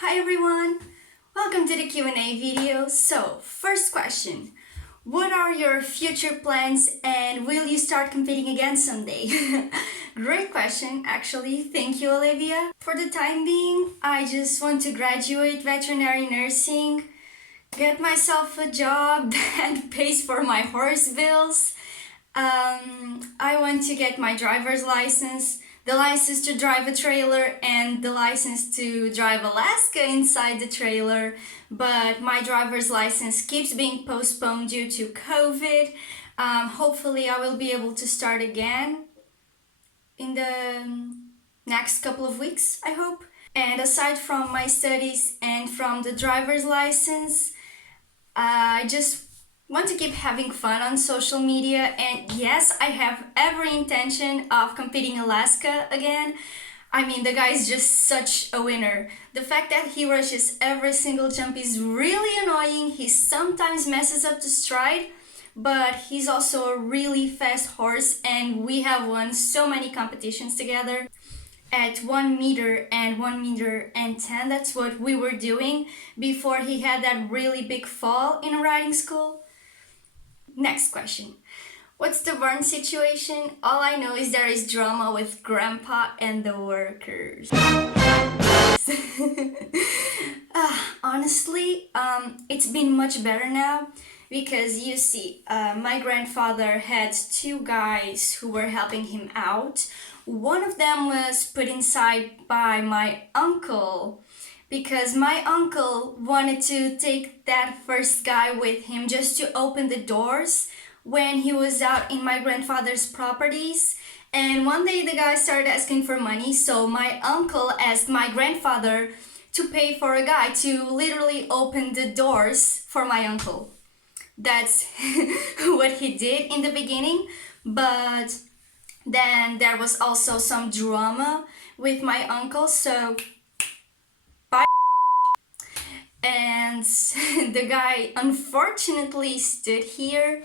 Hi everyone! Welcome to the Q&A video. So, first question. What are your future plans and will you start competing again someday? Great question, actually. Thank you, Olivia. For the time being, I just want to graduate veterinary nursing, get myself a job that pays for my horse bills. I want to get my driver's license, the license to drive a trailer, and the license to drive Alaska inside the trailer. But my driver's license keeps being postponed due to COVID. Hopefully, I will be able to start again in the next couple of weeks, I hope. And aside from my studies and from the driver's license, I just want to keep having fun on social media, and yes, I have every intention of competing Alaska again. I mean, the guy is just such a winner. The fact that he rushes every single jump is really annoying. He sometimes messes up the stride, but he's also a really fast horse, and we have won so many competitions together. At 1 meter and 1 meter and 10, that's what we were doing before he had that really big fall in a riding school. Next question. What's the Vern situation? All I know is there is drama with Grandpa and the workers. Honestly, it's been much better now because you see, my grandfather had two guys who were helping him out. One of them was put inside by my uncle because my uncle wanted to take that first guy with him just to open the doors when he was out in my grandfather's properties. And one day the guy started asking for money, so my uncle asked my grandfather to pay for a guy to literally open the doors for my uncle. That's what he did in the beginning, but then there was also some drama with my uncle, so and the guy unfortunately stood here,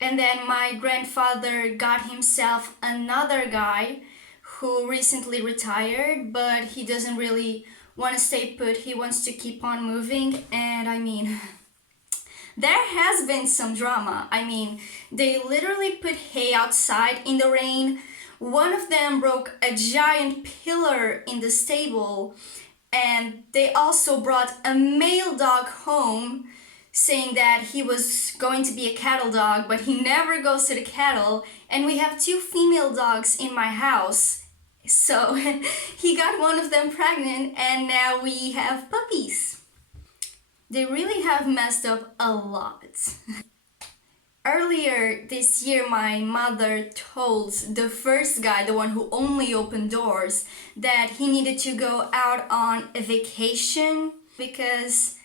and then my grandfather got himself another guy who recently retired, but he doesn't really want to stay put. He wants to keep on moving, and I mean, there has been some drama. I mean, they literally put hay outside in the rain. One of them broke a giant pillar in the stable, and they also brought a male dog home saying that he was going to be a cattle dog, but he never goes to the cattle. And we have two female dogs in my house. So he got one of them pregnant, and now we have puppies. They really have messed up a lot. Earlier this year, my mother told the first guy, the one who only opened doors, that he needed to go out on a vacation because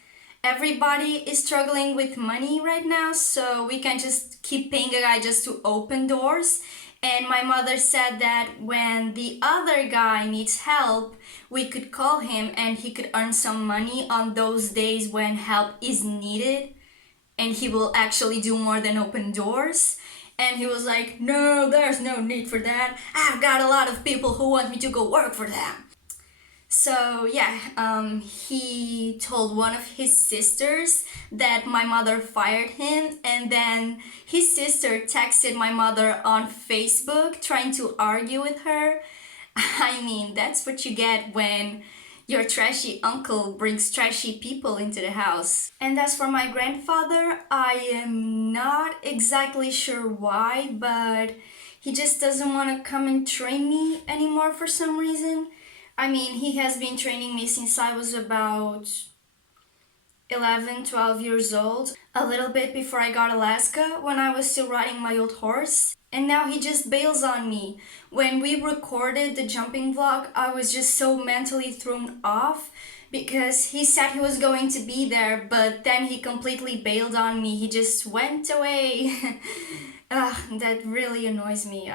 everybody is struggling with money right now, so we can just keep paying a guy just to open doors. And my mother said that when the other guy needs help, we could call him and he could earn some money on those days when help is needed, and he will actually do more than open doors. And he was like, no, there's no need for that. I've got a lot of people who want me to go work for them. So yeah, he told one of his sisters that my mother fired him, and then his sister texted my mother on Facebook trying to argue with her. I mean, that's what you get when your trashy uncle brings trashy people into the house. And as for my grandfather, I am not exactly sure why, but he just doesn't want to come and train me anymore for some reason. I mean, he has been training me since I was about 11, 12 years old, a little bit before I got Alaska, when I was still riding my old horse. And now he just bails on me. When we recorded the jumping vlog, I was just so mentally thrown off because he said he was going to be there, but then he completely bailed on me. He just went away. That really annoys me.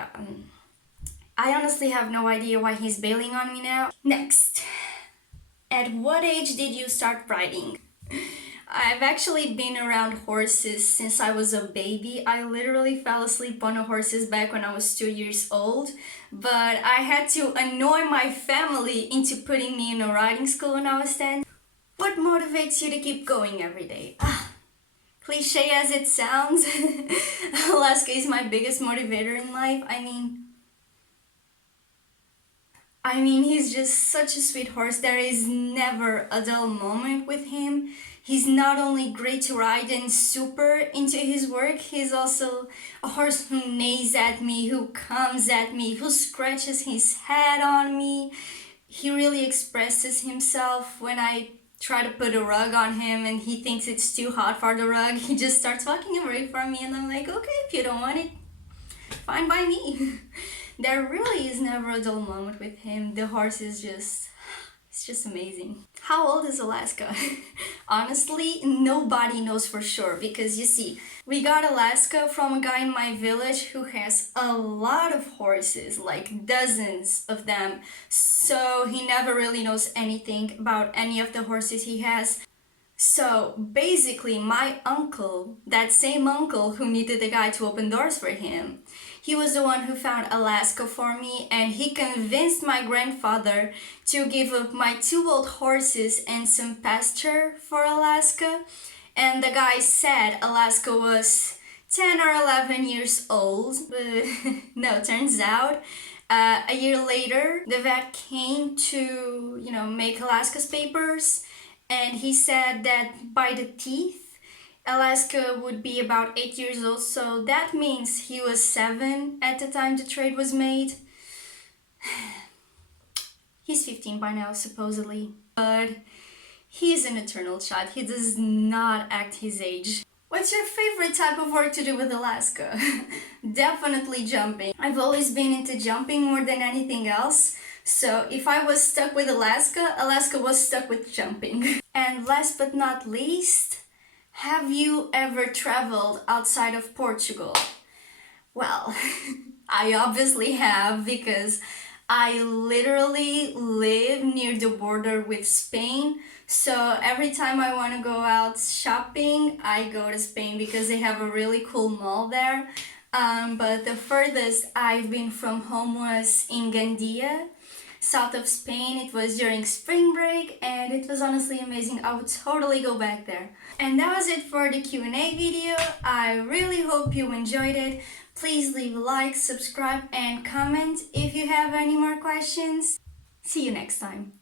I honestly have no idea why he's bailing on me now. Next. At what age did you start riding? I've actually been around horses since I was a baby. I literally fell asleep on a horse's back when I was 2 years old, but I had to annoy my family into putting me in a riding school when I was 10. motivates you to keep going every day? Cliche as it sounds, Alaska is my biggest motivator in life. He's just such a sweet horse. There is never a dull moment with him. He's not only great to ride and super into his work, he's also a horse who neighs at me, who comes at me, who scratches his head on me. He really expresses himself when I try to put a rug on him and he thinks it's too hot for the rug. He just starts walking away from me and I'm like, okay, if you don't want it, fine by me. There really is never a dull moment with him. The horse is it's just amazing. How old is Alaska? Honestly, nobody knows for sure because you see, we got Alaska from a guy in my village who has a lot of horses, like dozens of them. So he never really knows anything about any of the horses he has. So basically, my uncle, that same uncle who needed a guy to open doors for him, he was the one who found Alaska for me, and he convinced my grandfather to give up my 2 old horses and some pasture for Alaska. And the guy said Alaska was 10 or 11 years old. No, turns out a year later, the vet came to, make Alaska's papers. And he said that by the teeth, Alaska would be about 8 years old. So that means he was 7 at the time the trade was made. He's 15 by now, supposedly. But he's an eternal child. He does not act his age. What's your favorite type of work to do with Alaska? Definitely jumping. I've always been into jumping more than anything else. So if I was stuck with Alaska, Alaska was stuck with jumping. And last but not least, have you ever traveled outside of Portugal? Well, I obviously have because I literally live near the border with Spain. So every time I want to go out shopping, I go to Spain because they have a really cool mall there. But the furthest I've been from home was in Gandia, south of Spain. It was during spring break and it was honestly amazing. I would totally go back there. And that was it for the Q&A video. I really hope you enjoyed it. Please leave a like, subscribe and comment if you have any more questions. See you next time.